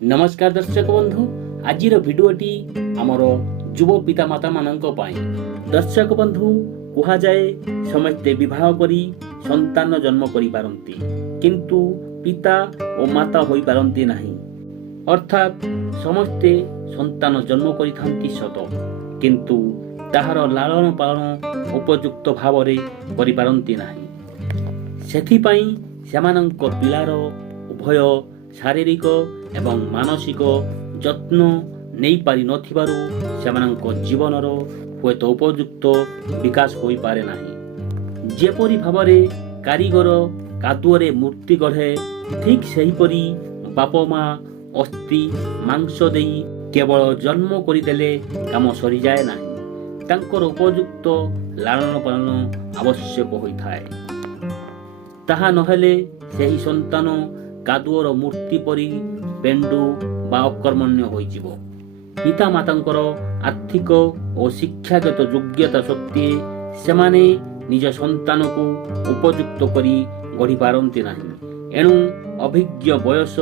नमस्कार दर्शक बंधु, आज भिडियोटी आमर युव पिता माता मानक दर्शक बंधु कह जाए समस्ते विवाह करी संतान जन्म करि पारंती किंतु पिता और माता होई पारंती नहीं। अर्थात समस्ते संतान जन्म करिथांती सत किंतु ताहार लालन पालन उपयुक्त भाव करि पारंती नहीं। सेथिपाई सेमानंक पिलार उभय शारीरिक एवं मानसिक जत्न नहीं पारि नथिबारु सेमानंक जीवनर हुएत उपयुक्त विकास होई पारे नाही। जेपरि भावरे कारीगर कादुअरे मूर्ति गढ़े ठीक सेहीपरि बाप माँ अस्थि मांस देई केवल जन्म करिदेले काम सरी जाए नाही। तांकर उपयुक्त लालन पालन आवश्यक होइथाए। ताहा नहेले सेही संतान कादुअर मूर्ति परि पेंडु बा अकर्मण्य होइजिवो। पिता मातांकर आर्थिक और शिक्षागत योग्यता सत्वे सेमाने निज संतान को उपयुक्त करी गढ़ी पारंती नाही। एणु अभिज्ञ बयस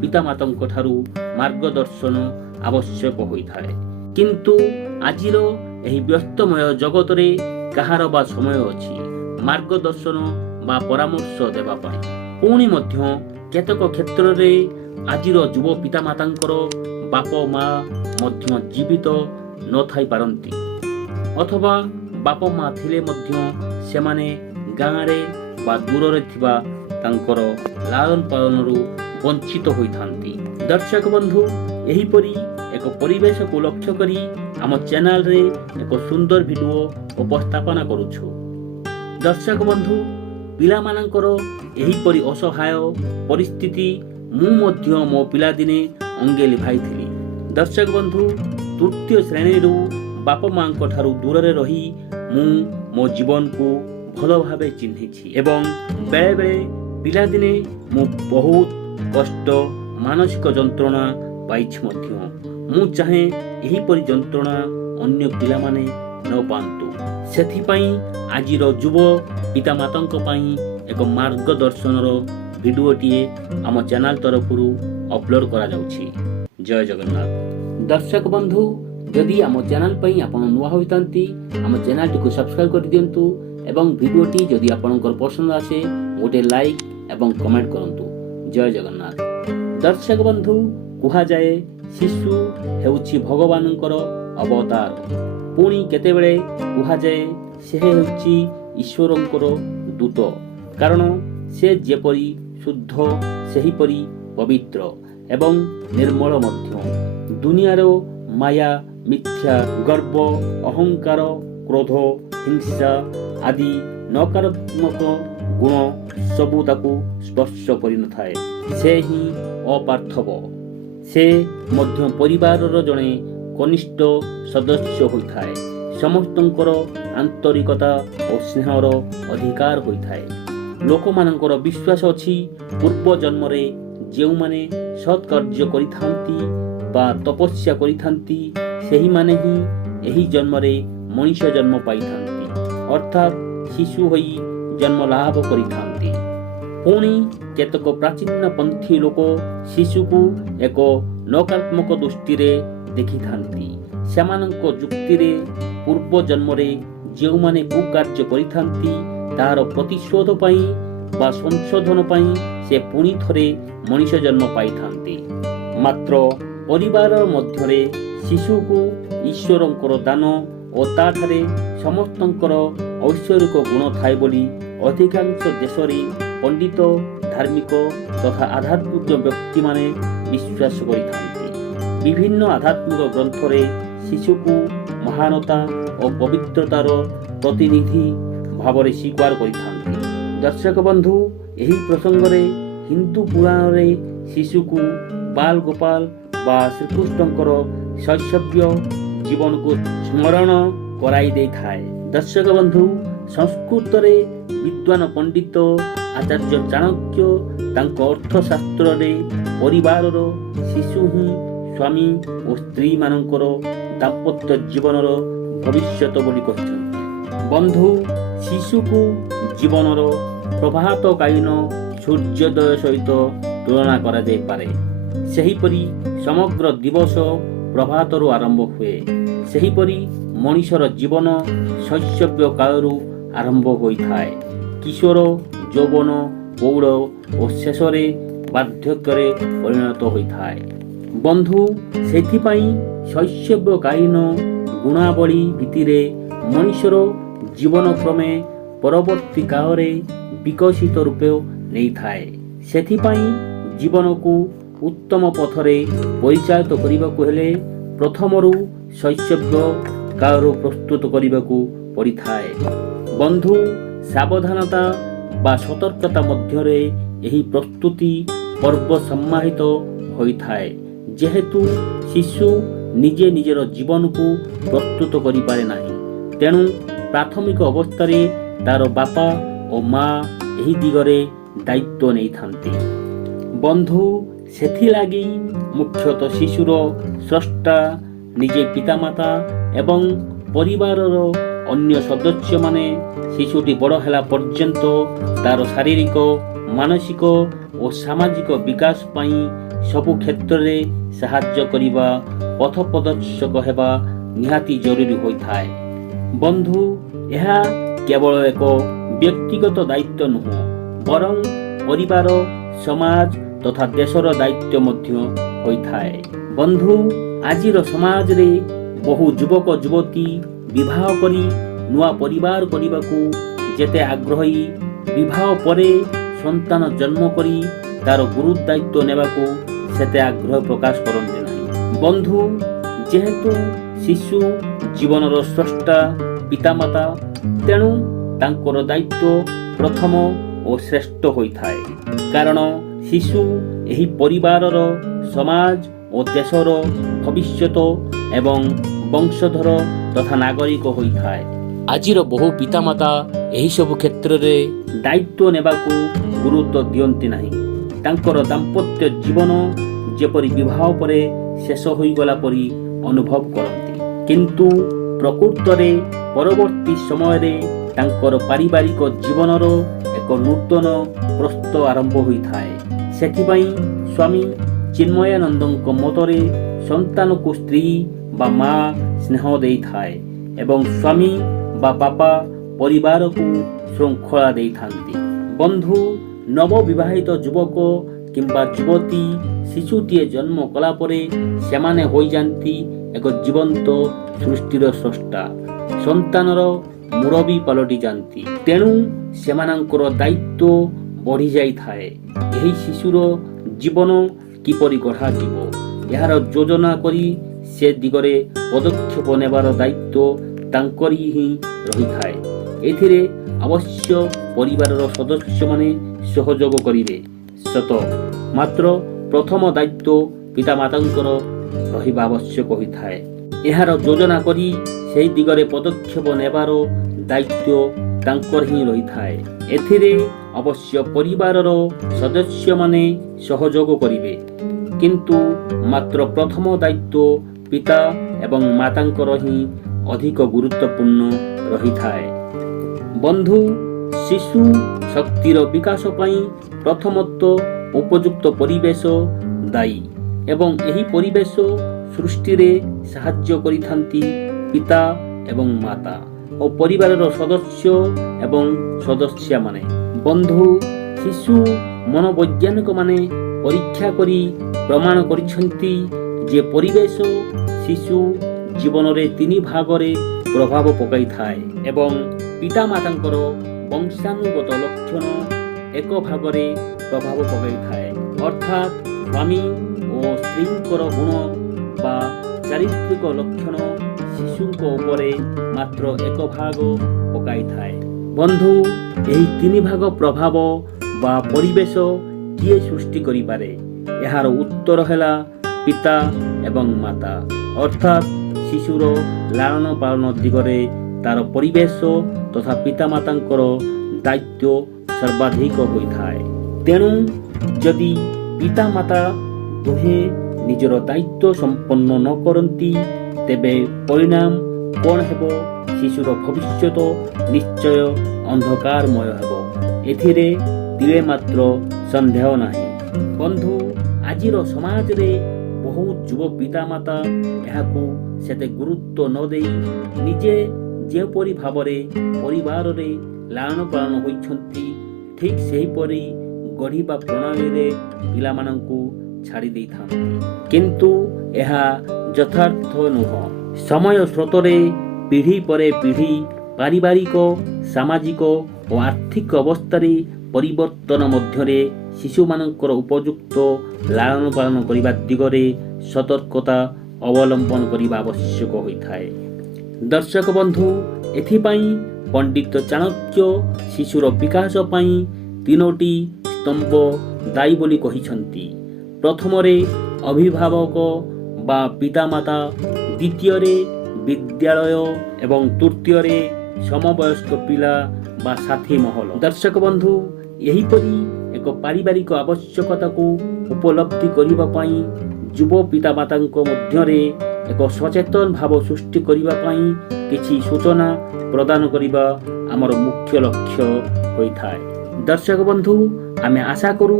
पिता मातांक ठारू मार्गदर्शन आवश्यक होइथाए। किंतु आजिर एही व्यस्तमय जगतरे काहार बा समय अछि मार्गदर्शन बा परामर्श देबा पई। पुणी मध्य केतक क्षेत्र रे आजिर युव पिता मातांकर बाप माँ मध्य जीवित न थाई पारंती अथवा बाप माँ थिले मध्य सेमाने गाँ रे बा दूर रे थिबा तांकर लालन पालनरु वंचित होइथांती। दर्शक बंधु, एही परी एक परिवेश को लक्ष्य करी आम चैनल रे एक सुंदर वीडियो उपस्थापना करूछु। दर्शक बंधु, पिला मानकर एही परी असहाय परिस्थिति मु मध्य मो पिला दिने अंगे लिभाइथिली। दर्शक बंधु, तृतीय श्रेणी बाप माँ ठारू दूर रे रही मु मो जीवन को भल भावे चिन्हिछि एवं बेले बेले पिला दिने मु बहुत कष्ट मानसिक जंत्रणा पाइछि मध्य। मु चाहे एही परी जंत्रणा अन्य पिला माने न पांतु। सेथिपाई आजिर युव पिता मातांक पई एक मार्गदर्शनर भिडियोटीए आम चैनल तरफरु अपलोड करा जाउछि। जय जगन्नाथ। दर्शक बंधु, यदि आम चैनल पई आपण नुआ होइतांती आम चैनल टी को सब्सक्राइब कर दियंतु एवं भिडियोटी यदि आपनकर पसंद आसे गोटे लाइक एवं कमेंट करंतु। जय जगन्नाथ। दर्शक बंधु, कुहा जाए शिशु हेउछि भगवानंकर अवतार। पुणी केतेबेले कुहा जाए से हेउछि ईश्वरंकर दूत, कारण से जेपरी शुद्ध सेहीपरि पवित्र एवं निर्मल मध्य। दुनियार माया मिथ्या गर्व अहंकार क्रोध हिंसा आदि नकारात्मक गुण सबू ताकू स्पर्श करि न थाए। से ही अपार्थव, से मध्य परिवारर जणे कनिष्ठ सदस्य होइथाए। समस्तंकर आंतरिकता और स्नेहर अधिकार होइथाए। लोक मानकर विश्वास अछि पूर्व जन्म रे जेउ माने सत् कार्य करिथांती बा तपस्या करिथांती सेही माने ही एही जन्म रे मनुष्य जन्म पाइथांती, अर्थात शिशु होई जन्म लाभ करिथांती। पुणी केतक प्राचीन पंथी लोक शिशु को एक नकारात्मक दृष्टि रे देखिथांती। सेमानंक युक्ति रे पूर्व जन्म रे जेउ माने कुकार्य करिथांती तार प्रतिशोध पाई बा संशोधन पाई से पुणी थरे मनुष्य जन्म पाइथांती। मात्र परिवार मध्यरे शिशु को ईश्वरंकर दान और ताठारे समस्तंकर ऐश्वर्यिक गुण थाए बोली अधिकांश देशरे पंडित धार्मिक तथा आध्यात्मिक व्यक्ति माने विश्वास करिथांती। विभिन्न आध्यात्मिक ग्रंथरे शिशु को महानता और पवित्रतार प्रतिनिधि भावरे स्वीकार करिथांती। दर्शक बंधु, एही प्रसंग रे हिंदू पुराण रे शिशु को बाल गोपाल बा श्रीकृष्णकर शैशव्य जीवन को स्मरण कराई दे थाए। दर्शक बंधु, संस्कृत रे विद्वान पंडित आचार्य चाणक्य तांक अर्थशास्त्र रे परिवार रो शिशु ही स्वामी और स्त्री मानकर दाम्पत्य जीवनर भविष्यत बोली कहछन्ति। बंधु, शिशु को जीवनर प्रभात कालीन सूर्योदय सहित तुलना करा जाय पारे। ସେହିପରି ସମଗ୍ର ଦିବସ ପ୍ରଭାତରୁ ଆରମ୍ଭ ହୁଏ। ସେହିପରି ମଣିଷର ଜୀବନ ଶୈଶବ କାଳରୁ ଆରମ୍ଭ ହୋଇଥାଏ। କିଶୋର, ଯୌବନ, ପ୍ରୌଢ଼ ଓ ଶେଷରେ ବାର୍ଦ୍ଧକ୍ୟରେ ପରିଣତ ହୋଇଥାଏ। ବନ୍ଧୁ, ସେଥିପାଇଁ ଶୈଶବକାଳୀନ ଗୁଣାବଳୀ ଭିତ୍ତିରେ ମଣିଷର ଜୀବନ କ୍ରମେ ପରବର୍ତ୍ତୀ କାଳରେ ବିକଶିତ ରୂପ ନେଇଥାଏ। ସେଥିପାଇଁ ଜୀବନକୁ ଉତ୍ତମ ପଥରେ ପରିଚାଳିତ କରିବାକୁ ହେଲେ ପ୍ରଥମରୁ ଶୈଶବ କାଳରୁ ପ୍ରସ୍ତୁତ କରିବାକୁ ପଡ଼ିଥାଏ। ବନ୍ଧୁ, ସାବଧାନତା ବା ସତର୍କତା ମଧ୍ୟରେ ଏହି ପ୍ରସ୍ତୁତି ପର୍ବ ସମାହିତ ହୋଇଥାଏ। ଯେହେତୁ ଶିଶୁ ନିଜେ ନିଜର ଜୀବନକୁ ପ୍ରସ୍ତୁତ କରିପାରେ ନାହିଁ, ତେଣୁ ପ୍ରାଥମିକ ଅବସ୍ଥାରେ ତାର ବାପା ଓ ମା ଏହି ଦିଗରେ ଦାୟିତ୍ୱ ନେଇଥାନ୍ତି। ବନ୍ଧୁ, ସେଥିଲାଗି ମୁଖ୍ୟତଃ ଶିଶୁର ସ୍ରଷ୍ଟା ନିଜେ ପିତାମାତା ଏବଂ ପରିବାରର ଅନ୍ୟ ସଦସ୍ୟମାନେ ଶିଶୁଟି ବଡ଼ ହେଲା ପର୍ଯ୍ୟନ୍ତ ତାର ଶାରୀରିକ, ମାନସିକ ଓ ସାମାଜିକ ବିକାଶ ପାଇଁ ସବୁ କ୍ଷେତ୍ରରେ ସାହାଯ୍ୟ କରିବା, ପଥପ୍ରଦର୍ଶକ ହେବା ନିହାତି ଜରୁରୀ ହୋଇଥାଏ। ବନ୍ଧୁ, ଏହା କେବଳ ଏକ ବ୍ୟକ୍ତିଗତ ଦାୟିତ୍ୱ ନୁହେଁ, ବରଂ ପରିବାର, ସମାଜ ତଥା ଦେଶର ଦାୟିତ୍ୱ ମଧ୍ୟ ହୋଇଥାଏ। ବନ୍ଧୁ, ଆଜିର ସମାଜରେ ବହୁ ଯୁବକ ଯୁବତୀ ବିବାହ କରି ନୂଆ ପରିବାର କରିବାକୁ ଯେତେ ଆଗ୍ରହୀ, ବିବାହ ପରେ ସନ୍ତାନ ଜନ୍ମ କରି ତାର ଗୁରୁ ଦାୟିତ୍ୱ ନେବାକୁ ସେତେ ଆଗ୍ରହ ପ୍ରକାଶ କରନ୍ତି ନାହିଁ। ବନ୍ଧୁ, ଯେହେତୁ ଶିଶୁ ଜୀବନର ସ୍ରଷ୍ଟା ପିତାମାତା, ତେଣୁ ତାଙ୍କର ଦାୟିତ୍ୱ ପ୍ରଥମ ଓ ଶ୍ରେଷ୍ଠ ହୋଇଥାଏ। କାରଣ ଶିଶୁ ଏହି ପରିବାରର, ସମାଜ ଓ ଦେଶର ଭବିଷ୍ୟତ ଏବଂ ବଂଶଧର ତଥା ନାଗରିକ ହୋଇଥାଏ। ଆଜିର ବହୁ ପିତାମାତା ଏହିସବୁ କ୍ଷେତ୍ରରେ ଦାୟିତ୍ୱ ନେବାକୁ ଗୁରୁତ୍ୱ ଦିଅନ୍ତି ନାହିଁ। ତାଙ୍କର ଦାମ୍ପତ୍ୟ ଜୀବନ ଯେପରି ବିବାହ ପରେ ଶେଷ ହୋଇଗଲା ପରି ଅନୁଭବ କରନ୍ତି। କିନ୍ତୁ ପ୍ରକୃତରେ ପରବର୍ତ୍ତୀ ସମୟରେ ତାଙ୍କର ପାରିବାରିକ ଜୀବନର ଏକ ନୂତନ ପ୍ରସ୍ତ ଆରମ୍ଭ ହୋଇଥାଏ। ସେଥିପାଇଁ ସ୍ୱାମୀ ଚିନ୍ମୟାନନ୍ଦଙ୍କ ମତରେ ସନ୍ତାନକୁ ସ୍ତ୍ରୀ ବା ମା ସ୍ନେହ ଦେଇଥାଏ ଏବଂ ସ୍ୱାମୀ ବା ବାପା ପରିବାରକୁ ଶୃଙ୍ଖଳା ଦେଇଥାନ୍ତି। ବନ୍ଧୁ, ନବବିବାହିତ ଯୁବକ କିମ୍ବା ଯୁବତୀ ଶିଶୁଟିଏ ଜନ୍ମ କଲା ପରେ ସେମାନେ ହୋଇଯାନ୍ତି ଏକ ଜୀବନ୍ତ ସୃଷ୍ଟିର ସ୍ରଷ୍ଟା, ସନ୍ତାନର ମୁରବୀ ପାଲଟି ଯାଆନ୍ତି। ତେଣୁ ସେମାନଙ୍କର ଦାୟିତ୍ୱ ବଢ଼ିଯାଇଥାଏ। ଏହି ଶିଶୁର ଜୀବନ କିପରି ଗଢ଼ାଯିବ, ଏହାର ଯୋଜନା କରି ସେ ଦିଗରେ ପଦକ୍ଷେପ ନେବାର ଦାୟିତ୍ୱ ତାଙ୍କରି ହିଁ ରହିଥାଏ। ଏଥିରେ ଅବଶ୍ୟ ପରିବାରର ସଦସ୍ୟମାନେ ସହଯୋଗ କରିବେ ସତ, ମାତ୍ର ପ୍ରଥମ ଦାୟିତ୍ୱ ପିତାମାତାଙ୍କର ରହିବା ଆବଶ୍ୟକ ହୋଇଥାଏ। ଏହାର ଯୋଜନା କରି ସେହି ଦିଗରେ ପଦକ୍ଷେପ ନେବାର ଦାୟିତ୍ୱ ତାଙ୍କର ହିଁ ରହିଥାଏ। ଏଥିରେ ଅବଶ୍ୟ ପରିବାରର ସଦସ୍ୟମାନେ ସହଯୋଗ କରିବେ, କିନ୍ତୁ ମାତ୍ର ପ୍ରଥମ ଦାୟିତ୍ୱ ପିତା ଏବଂ ମାତାଙ୍କର ହିଁ ଅଧିକ ଗୁରୁତ୍ୱପୂର୍ଣ୍ଣ ରହିଥାଏ। ବନ୍ଧୁ, ଶିଶୁ ଶକ୍ତିର ବିକାଶ ପାଇଁ ପ୍ରଥମତଃ ଉପଯୁକ୍ତ ପରିବେଶ ଦାୟୀ ଏବଂ ଏହି ପରିବେଶ ସୃଷ୍ଟିରେ ସାହାଯ୍ୟ କରିଥାନ୍ତି ପିତା ଏବଂ ମାତା ଓ ପରିବାରର ସଦସ୍ୟ ଏବଂ ସଦସ୍ୟାମାନେ। ବନ୍ଧୁ, ଶିଶୁ ମନୋବୈଜ୍ଞାନିକମାନେ ପରୀକ୍ଷା କରି ପ୍ରମାଣ କରିଛନ୍ତି ଯେ ପରିବେଶ ଶିଶୁ ଜୀବନରେ 3 ଭାଗରେ ପ୍ରଭାବ ପକାଇଥାଏ ଏବଂ ପିତାମାତାଙ୍କର ବଂଶାନୁଗତ ଲକ୍ଷଣ 1 ଭାଗରେ ପ୍ରଭାବ ପକାଇଥାଏ। ଅର୍ଥାତ୍ ସ୍ୱାମୀ ଓ ସ୍ତ୍ରୀଙ୍କର ଗୁଣ ବା ଚାରିତ୍ରିକ ଲକ୍ଷଣ ଶିଶୁଙ୍କ ଉପରେ ମାତ୍ର 1 ଭାଗ ପକାଇଥାଏ। ବନ୍ଧୁ, ଏହି 3 ଭାଗ ପ୍ରଭାବ ବା ପରିବେଶ କିଏ ସୃଷ୍ଟି କରିପାରେ? ଏହାର ଉତ୍ତର ହେଲା ପିତା ଏବଂ ମାତା। ଅର୍ଥାତ୍ ଶିଶୁର ଲାଳନ ପାଳନ ଦିଗରେ ତାର ପରିବେଶ ତଥା ପିତାମାତାଙ୍କର ଦାୟିତ୍ୱ ସର୍ବାଧିକ ହୋଇଥାଏ। ତେଣୁ ଯଦି ପିତାମାତା ଦୁହେଁ ନିଜର ଦାୟିତ୍ୱ ସମ୍ପନ୍ନ ନ କରନ୍ତି, ତେବେ ପରିଣାମ କ'ଣ ହେବ? ଶିଶୁର ଭବିଷ୍ୟତ ନିଶ୍ଚୟ ଅନ୍ଧକାରମୟ ହେବ। ଏଥିରେ ତିଳେ ମାତ୍ର ସନ୍ଦେହ ନାହିଁ। ବନ୍ଧୁ, ଆଜିର ସମାଜରେ ବହୁତ ଯୁବ ପିତାମାତା ଏହାକୁ ସେତେ ଗୁରୁତ୍ୱ ନ ଦେଇ ନିଜେ ଯେପରି ଭାବରେ ପରିବାରରେ ଲାଳନ ପାଳନ ହୋଇଛନ୍ତି ଠିକ୍ ସେହିପରି ଗଢ଼ିବା ପ୍ରଣାଳୀରେ ପିଲାମାନଙ୍କୁ ଛାଡ଼ି ଦେଇଥାନ୍ତି, କିନ୍ତୁ ଏହା ଯଥାର୍ଥ ନୁହଁ। ସମୟ ସ୍ରୋତରେ ପିଢ଼ି ପରେ ପିଢ଼ି ପାରିବାରିକ, ସାମାଜିକ ଓ ଆର୍ଥିକ ଅବସ୍ଥାରେ ପରିବର୍ତ୍ତନ ମଧ୍ୟରେ ଶିଶୁମାନଙ୍କର ଉପଯୁକ୍ତ ଲାଳନ ପାଳନ କରିବା ଦିଗରେ ସତର୍କତା ଅବଲମ୍ବନ କରିବା ଆବଶ୍ୟକ ହୋଇଥାଏ। ଦର୍ଶକ ବନ୍ଧୁ, ଏଥିପାଇଁ ପଣ୍ଡିତ ଚାଣକ୍ୟ ଶିଶୁର ବିକାଶ ପାଇଁ 3ଟି ସ୍ତମ୍ଭ ଦାୟୀ ବୋଲି କହିଛନ୍ତି। ପ୍ରଥମରେ ଅଭିଭାବକ ବା ପିତାମାତା, ଦ୍ୱିତୀୟରେ ବିଦ୍ୟାଳୟ ଏବଂ ତୃତୀୟରେ ସମବୟସ୍କ ପିଲା ବା ସାଥୀ ମହଲ। ଦର୍ଶକ ବନ୍ଧୁ, ଏହିପରି ଏକ ପାରିବାରିକ ଆବଶ୍ୟକତାକୁ ଉପଲବ୍ଧି କରିବା ପାଇଁ ଯୁବ ପିତାମାତାଙ୍କ ମଧ୍ୟରେ ଏକ ସଚେତନ ଭାବ ସୃଷ୍ଟି କରିବା ପାଇଁ କିଛି ସୂଚନା ପ୍ରଦାନ କରିବା ଆମର ମୁଖ୍ୟ ଲକ୍ଷ୍ୟ ହୋଇଥାଏ। ଦର୍ଶକ ବନ୍ଧୁ, ଆମେ ଆଶା କରୁ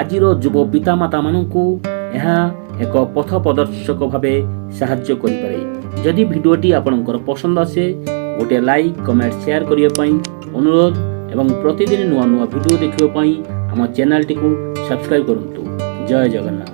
ଆଜିର ଯୁବ ପିତାମାତାମାନଙ୍କୁ ଏହା ଏକ ପଥ ପ୍ରଦର୍ଶକ ଭାବେ ସାହାଯ୍ୟ କରିପାରେ। ଯଦି ଭିଡ଼ିଓଟି ଆପଣଙ୍କର ପସନ୍ଦ ଆସେ ଗୋଟିଏ ଲାଇକ୍, କମେଣ୍ଟ, ସେୟାର କରିବା ପାଇଁ ଅନୁରୋଧ ଏବଂ ପ୍ରତିଦିନ ନୂଆ ନୂଆ ଭିଡ଼ିଓ ଦେଖିବା ପାଇଁ ଆମ ଚ୍ୟାନେଲଟିକୁ ସବସ୍କ୍ରାଇବ୍ କରନ୍ତୁ। ଜୟ ଜଗନ୍ନାଥ।